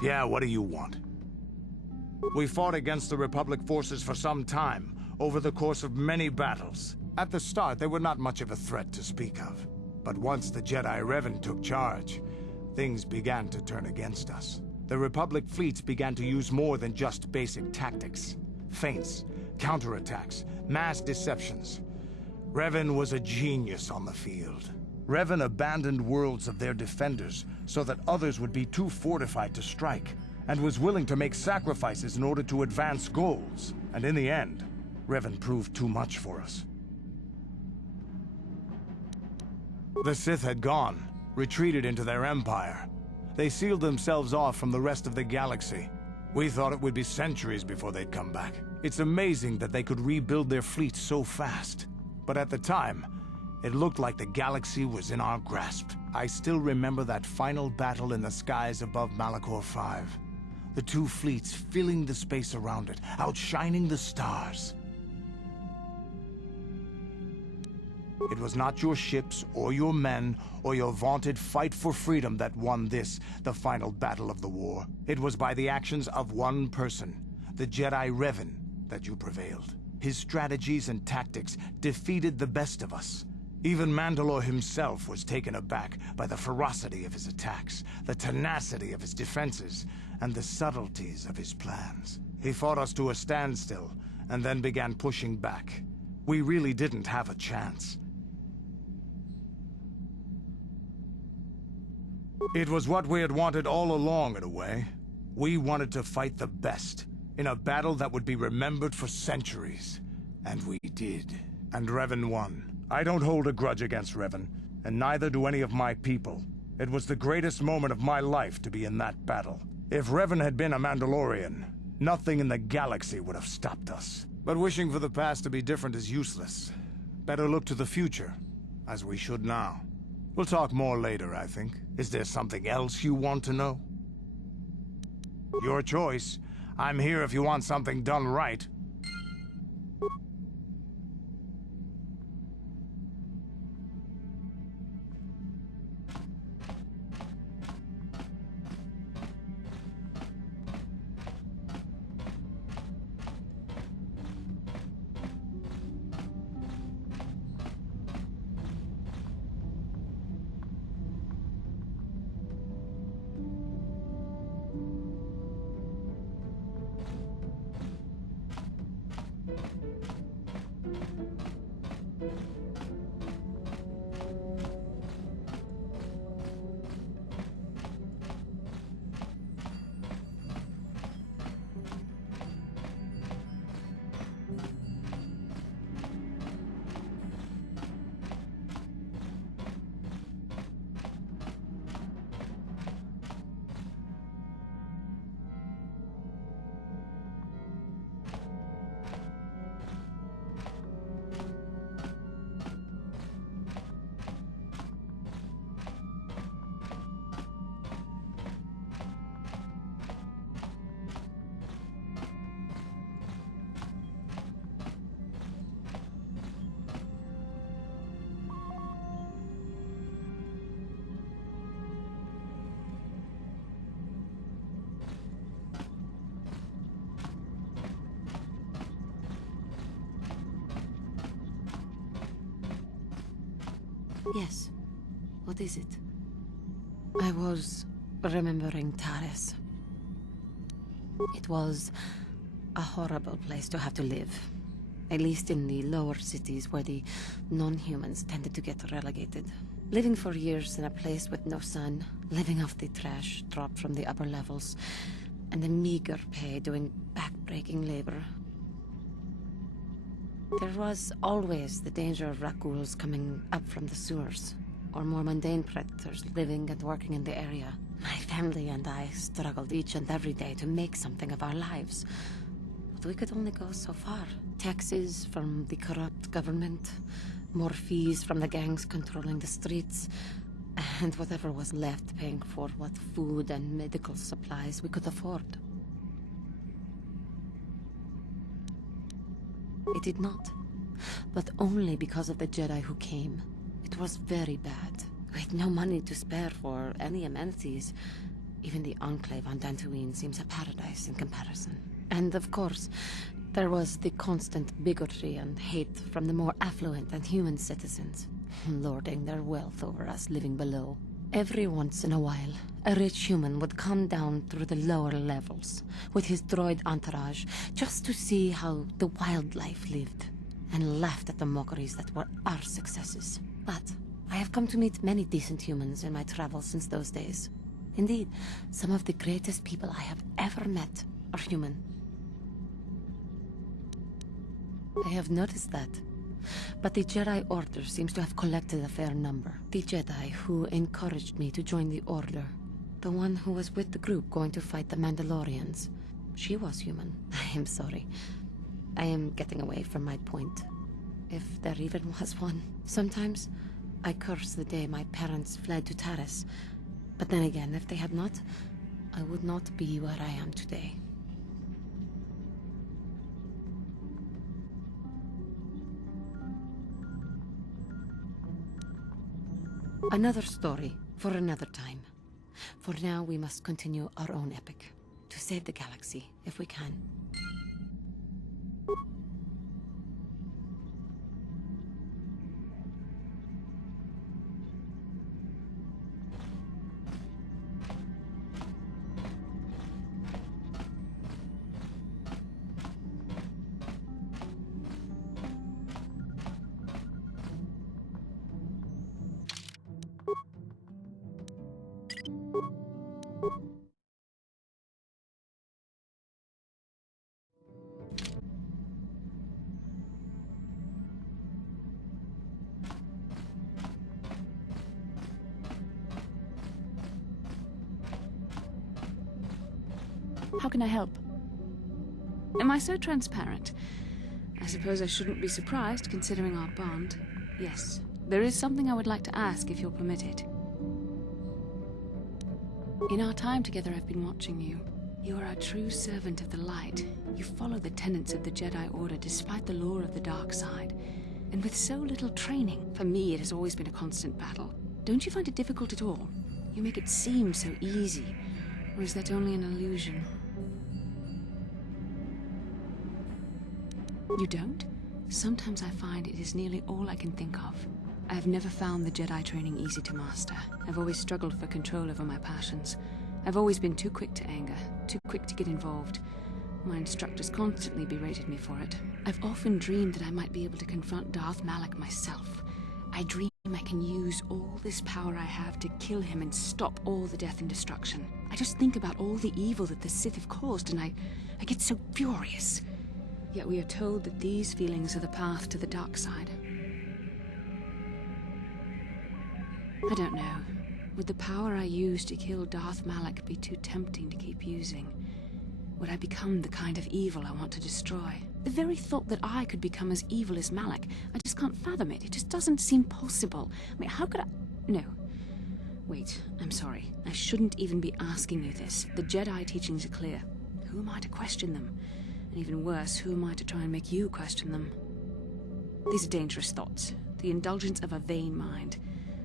Yeah, what do you want? We fought against the Republic forces for some time, over the course of many battles. At the start, they were not much of a threat to speak of. But once the Jedi Revan took charge, things began to turn against us. The Republic fleets began to use more than just basic tactics. Feints, counterattacks, mass deceptions. Revan was a genius on the field. Revan abandoned worlds of their defenders so that others would be too fortified to strike, and was willing to make sacrifices in order to advance goals. And in the end, Revan proved too much for us. The Sith had gone, retreated into their empire. They sealed themselves off from the rest of the galaxy. We thought it would be centuries before they'd come back. It's amazing that they could rebuild their fleet so fast. But at the time, it looked like the galaxy was in our grasp. I still remember that final battle in the skies above Malachor 5. The two fleets filling the space around it, outshining the stars. It was not your ships, or your men, or your vaunted fight for freedom that won this, the final battle of the war. It was by the actions of one person, the Jedi Revan, that you prevailed. His strategies and tactics defeated the best of us. Even Mandalore himself was taken aback by the ferocity of his attacks, the tenacity of his defenses, and the subtleties of his plans. He fought us to a standstill, and then began pushing back. We really didn't have a chance. It was what we had wanted all along, in a way. We wanted to fight the best, in a battle that would be remembered for centuries. And we did. And Revan won. I don't hold a grudge against Revan, and neither do any of my people. It was the greatest moment of my life to be in that battle. If Revan had been a Mandalorian, nothing in the galaxy would have stopped us. But wishing for the past to be different is useless. Better look to the future, as we should now. We'll talk more later, I think. Is there something else you want to know? Your choice. I'm here if you want something done right. Yes. What is it? I was remembering Taris. It was a horrible place to have to live. At least in the lower cities where the non-humans tended to get relegated. Living for years in a place with no sun, living off the trash dropped from the upper levels, and a meager pay doing back-breaking labor. There was always the danger of Rakuls coming up from the sewers, or more mundane predators living and working in the area. My family and I struggled each and every day to make something of our lives. But we could only go so far. Taxes from the corrupt government, more fees from the gangs controlling the streets, and whatever was left paying for what food and medical supplies we could afford. It did not, but only because of the Jedi who came. It was very bad. With no money to spare for any amenities, Even the Enclave on Dantooine seems a paradise in comparison. And of course, there was the constant bigotry and hate from the more affluent and human citizens, lording their wealth over us living below. Every once in a while, a rich human would come down through the lower levels with his droid entourage just to see how the wildlife lived, and laughed at the mockeries that were our successes. But I have come to meet many decent humans in my travels since those days. Indeed, some of the greatest people I have ever met are human. I have noticed that. But the Jedi Order seems to have collected a fair number. The Jedi who encouraged me to join the Order. The one who was with the group going to fight the Mandalorians. She was human. I am sorry. I am getting away from my point. If there even was one. Sometimes, I curse the day my parents fled to Taris. But then again, if they had not, I would not be where I am today. Another story for another time. For now, we must continue our own epic. To save the galaxy, if we can. How can I help? Am I so transparent? I suppose I shouldn't be surprised, considering our bond. Yes, there is something I would like to ask, if you'll permit it. In our time together, I've been watching you. You are a true servant of the light. You follow the tenets of the Jedi Order despite the lure of the dark side. And with so little training, for me it has always been a constant battle. Don't you find it difficult at all? You make it seem so easy. Or is that only an illusion? You don't? Sometimes I find it is nearly all I can think of. I have never found the Jedi training easy to master. I've always struggled for control over my passions. I've always been too quick to anger, too quick to get involved. My instructors constantly berated me for it. I've often dreamed that I might be able to confront Darth Malak myself. I dream I can use all this power I have to kill him and stop all the death and destruction. I just think about all the evil that the Sith have caused and I get so furious. Yet we are told that these feelings are the path to the dark side. I don't know. Would the power I use to kill Darth Malak be too tempting to keep using? Would I become the kind of evil I want to destroy? The very thought that I could become as evil as Malak, I just can't fathom it. It just doesn't seem possible. I mean, how could I... No. Wait, I'm sorry. I shouldn't even be asking you this. The Jedi teachings are clear. Who am I to question them? And even worse, who am I to try and make you question them? These are dangerous thoughts. The indulgence of a vain mind.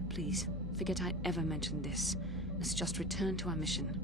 Please, forget I ever mentioned this. Let's just return to our mission.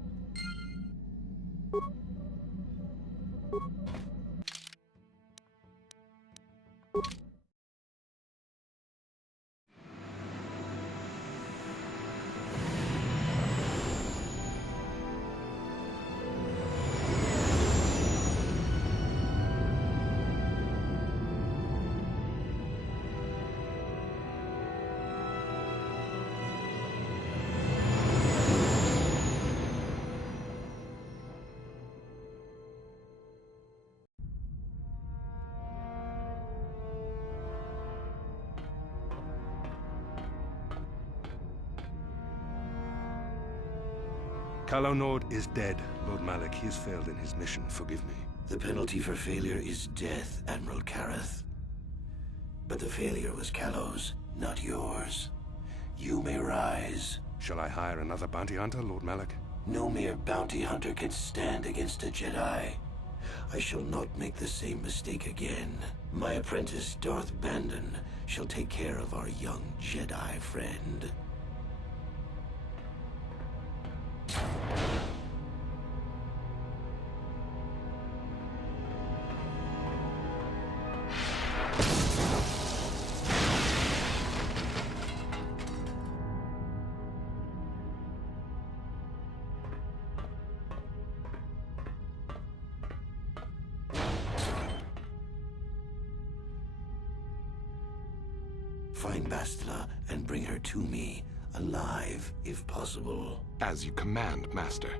Calo Nord is dead, Lord Malak. He has failed in his mission. Forgive me. The penalty for failure is death, Admiral Kareth. But the failure was Calo's, not yours. You may rise. Shall I hire another bounty hunter, Lord Malak? No mere bounty hunter can stand against a Jedi. I shall not make the same mistake again. My apprentice, Darth Bandon, shall take care of our young Jedi friend. Find Bastila and bring her to me, alive if possible. As you command, Master.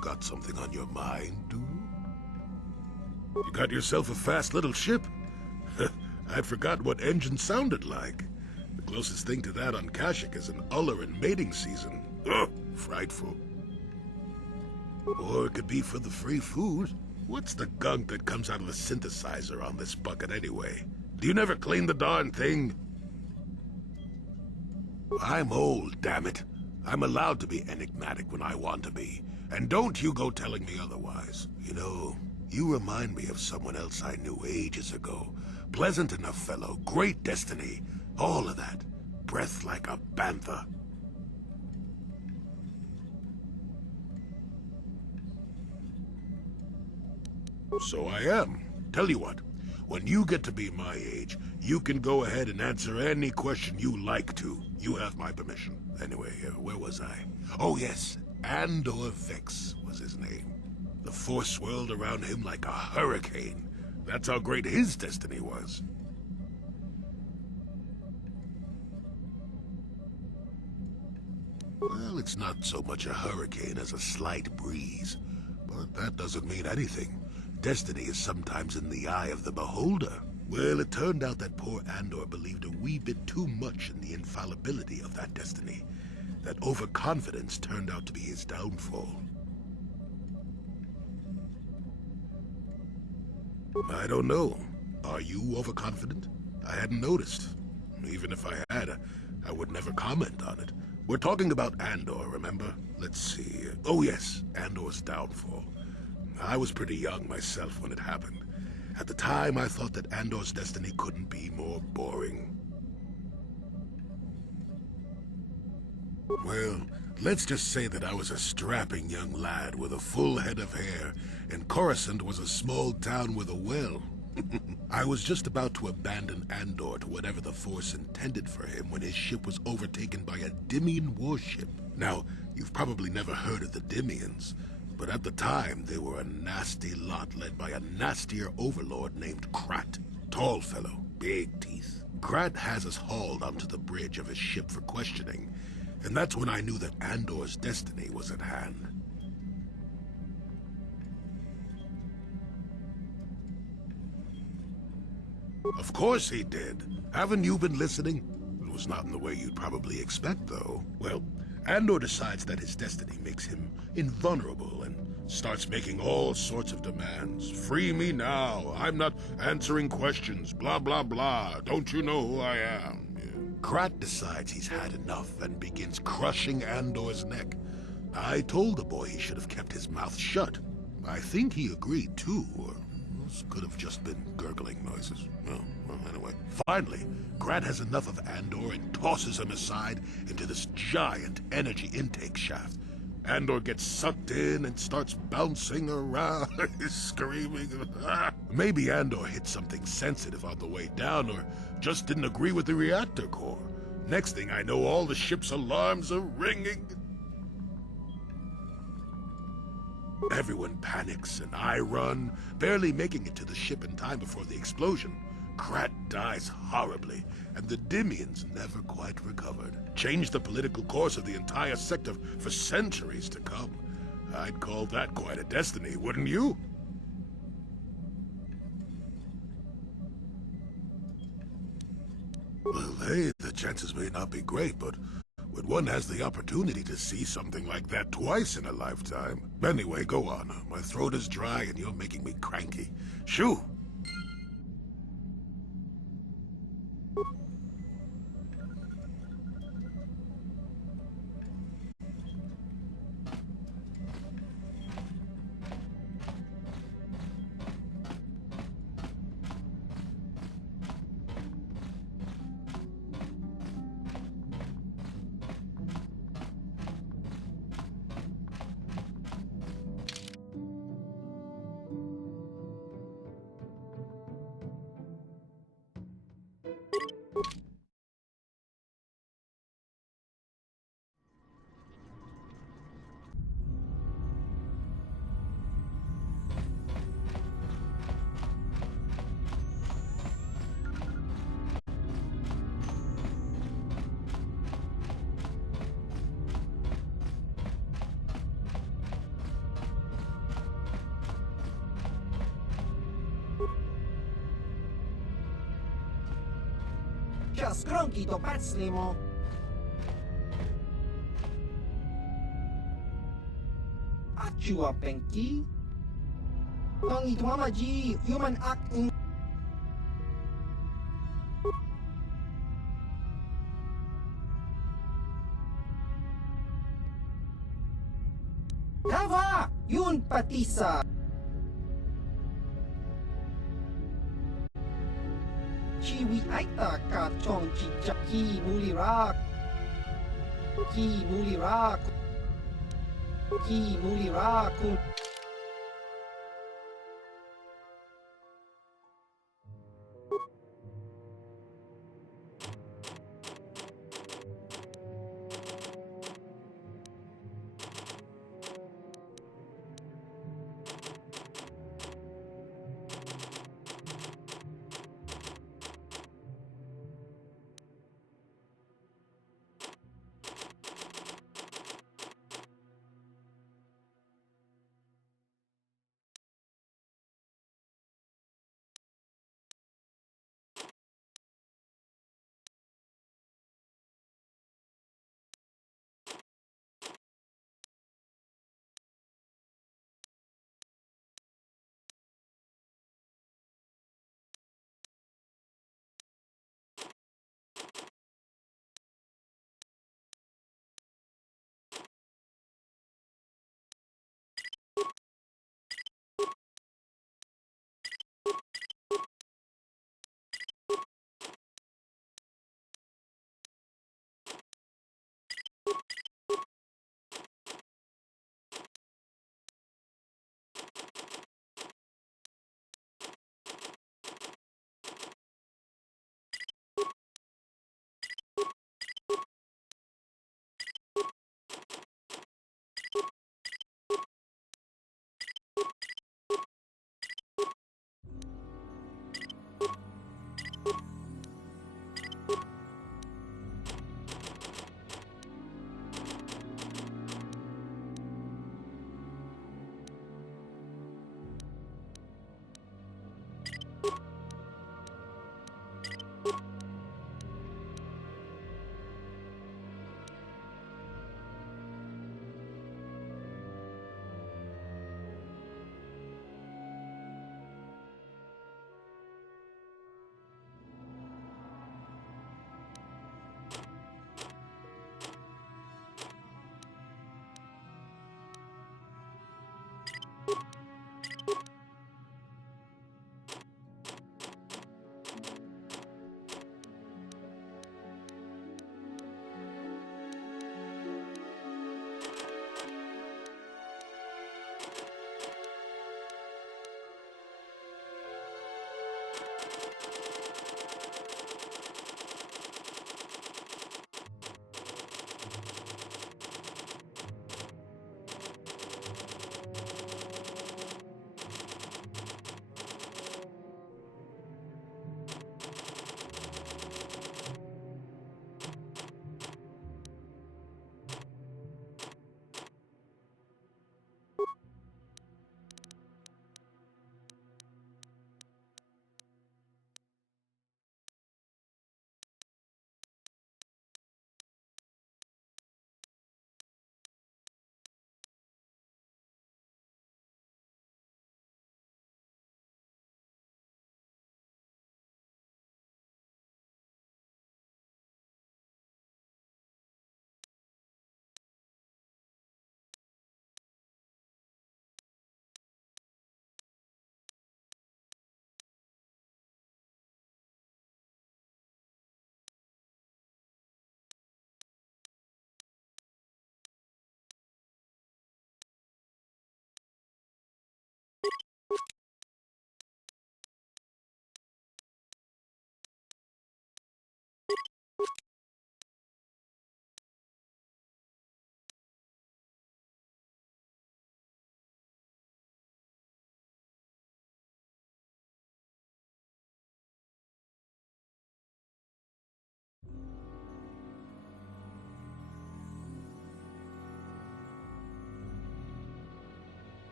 Got something on your mind, do you? You got yourself a fast little ship? I'd forgotten what engine sounded like. The closest thing to that on Kashyyyk is an uller in mating season. Ugh, frightful. Or it could be for the free food. What's the gunk that comes out of the synthesizer on this bucket anyway? Do you never clean the darn thing? I'm old, damn it. I'm allowed to be enigmatic when I want to be. And don't you go telling me otherwise. You know, you remind me of someone else I knew ages ago. Pleasant enough fellow, great destiny, all of that. Breath like a bantha. So I am. Tell you what, when you get to be my age, you can go ahead and answer any question you like to. You have my permission. Anyway, where was I? Oh yes, Andor Vex was his name. The Force swirled around him like a hurricane. That's how great his destiny was. Well, it's not so much a hurricane as a slight breeze. But that doesn't mean anything. Destiny is sometimes in the eye of the beholder. Well, it turned out that poor Andor believed a wee bit too much in the infallibility of that destiny. That overconfidence turned out to be his downfall. I don't know. Are you overconfident? I hadn't noticed. Even if I had, I would never comment on it. We're talking about Andor, remember? Let's see. Oh yes, Andor's downfall. I was pretty young myself when it happened. At the time, I thought that Andor's destiny couldn't be more boring. Well, let's just say that I was a strapping young lad with a full head of hair, and Coruscant was a small town with a well. I was just about to abandon Andor to whatever the Force intended for him when his ship was overtaken by a Dimian warship. Now, you've probably never heard of the Dimians, but at the time they were a nasty lot led by a nastier overlord named Krat. Tall fellow, big teeth. Krat has us hauled onto the bridge of his ship for questioning, and that's when I knew that Andor's destiny was at hand. Of course he did. Haven't you been listening? It was not in the way you'd probably expect, though. Well, Andor decides that his destiny makes him invulnerable and starts making all sorts of demands. Free me now. I'm not answering questions. Blah, blah, blah. Don't you know who I am? Krat decides he's had enough and begins crushing Andor's neck. I told the boy he should have kept his mouth shut. I think he agreed, too, or this could have just been gurgling noises. Well, anyway. Finally, Krat has enough of Andor and tosses him aside into this giant energy intake shaft. Andor gets sucked in and starts bouncing around, screaming. Maybe Andor hit something sensitive on the way down, or just didn't agree with the reactor core. Next thing I know, all the ship's alarms are ringing. Everyone panics, and I run, barely making it to the ship in time before the explosion. Krat dies horribly, and the Dimians never quite recovered. Changed the political course of the entire sector for centuries to come. I'd call that quite a destiny, wouldn't you? Well, hey, the chances may not be great, but when one has the opportunity to see something like that twice in a lifetime... Anyway, go on. My throat is dry and you're making me cranky. Shoo! Just grunky to pacnimo. Achua penki. Tong itwama ji human act in Kava! Yun patisa! Chiwi aita ka chong chichaki mulirak. Ki mulirak. Ki mulirak.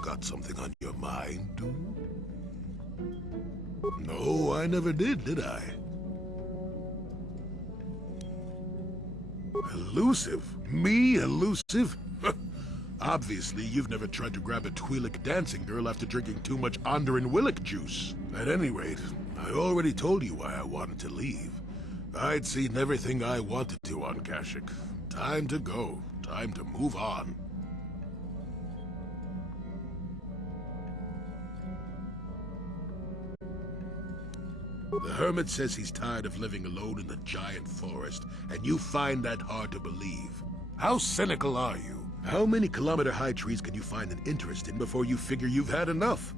Got something on your mind, do you? No, I never did I? Elusive? Me elusive? Obviously, you've never tried to grab a Twi'lek dancing girl after drinking too much Onderan Willick juice. At any rate, I already told you why I wanted to leave. I'd seen everything I wanted to on Kashyyyk. Time to go. Time to move on. The hermit says he's tired of living alone in the giant forest, and you find that hard to believe. How cynical are you? How many kilometer-high trees can you find an interest in before you figure you've had enough?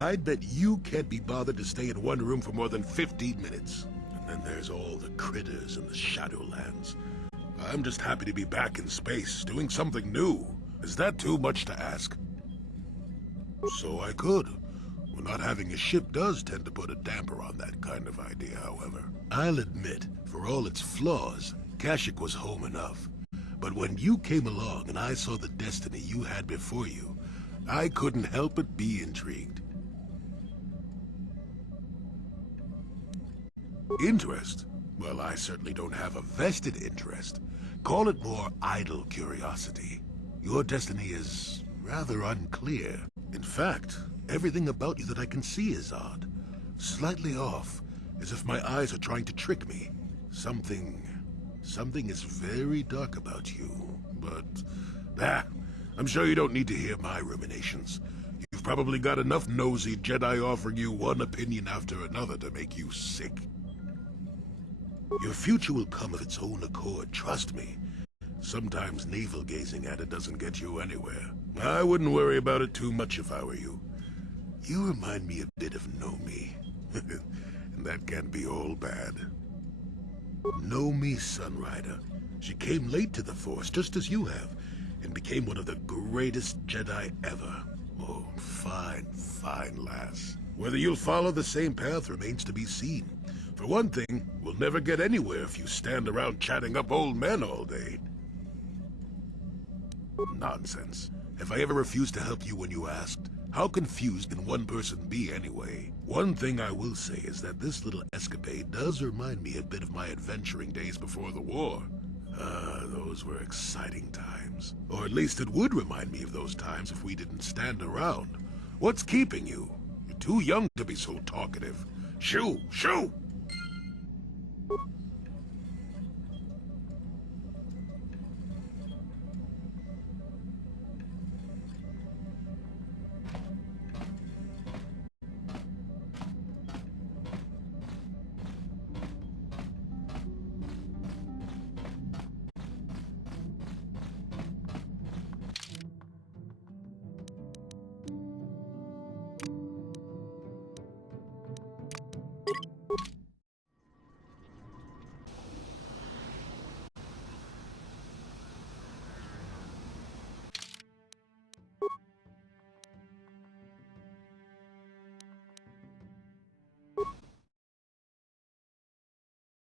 I'd bet you can't be bothered to stay in one room for more than 15 minutes. And then there's all the critters in the Shadowlands. I'm just happy to be back in space, doing something new. Is that too much to ask? So I could. Well, not having a ship does tend to put a damper on that kind of idea, however. I'll admit, for all its flaws, Kashyyyk was home enough. But when you came along and I saw the destiny you had before you, I couldn't help but be intrigued. Interest? Well, I certainly don't have a vested interest. Call it more idle curiosity. Your destiny is rather unclear. In fact, everything about you that I can see is odd. Slightly off, as if my eyes are trying to trick me. Something is very dark about you, but... I'm sure you don't need to hear my ruminations. You've probably got enough nosy Jedi offering you one opinion after another to make you sick. Your future will come of its own accord, trust me. Sometimes navel-gazing at it doesn't get you anywhere. I wouldn't worry about it too much if I were you. You remind me a bit of Nomi. And that can't be all bad. Nomi Sunrider. She came late to the Force, just as you have, and became one of the greatest Jedi ever. Oh, fine, fine lass. Whether you'll follow the same path remains to be seen. For one thing, we'll never get anywhere if you stand around chatting up old men all day. Nonsense. Have I ever refused to help you when you asked? How confused can one person be anyway? One thing I will say is that this little escapade does remind me a bit of my adventuring days before the war. Those were exciting times. Or at least it would remind me of those times if we didn't stand around. What's keeping you? You're too young to be so talkative. Shoo! Shoo!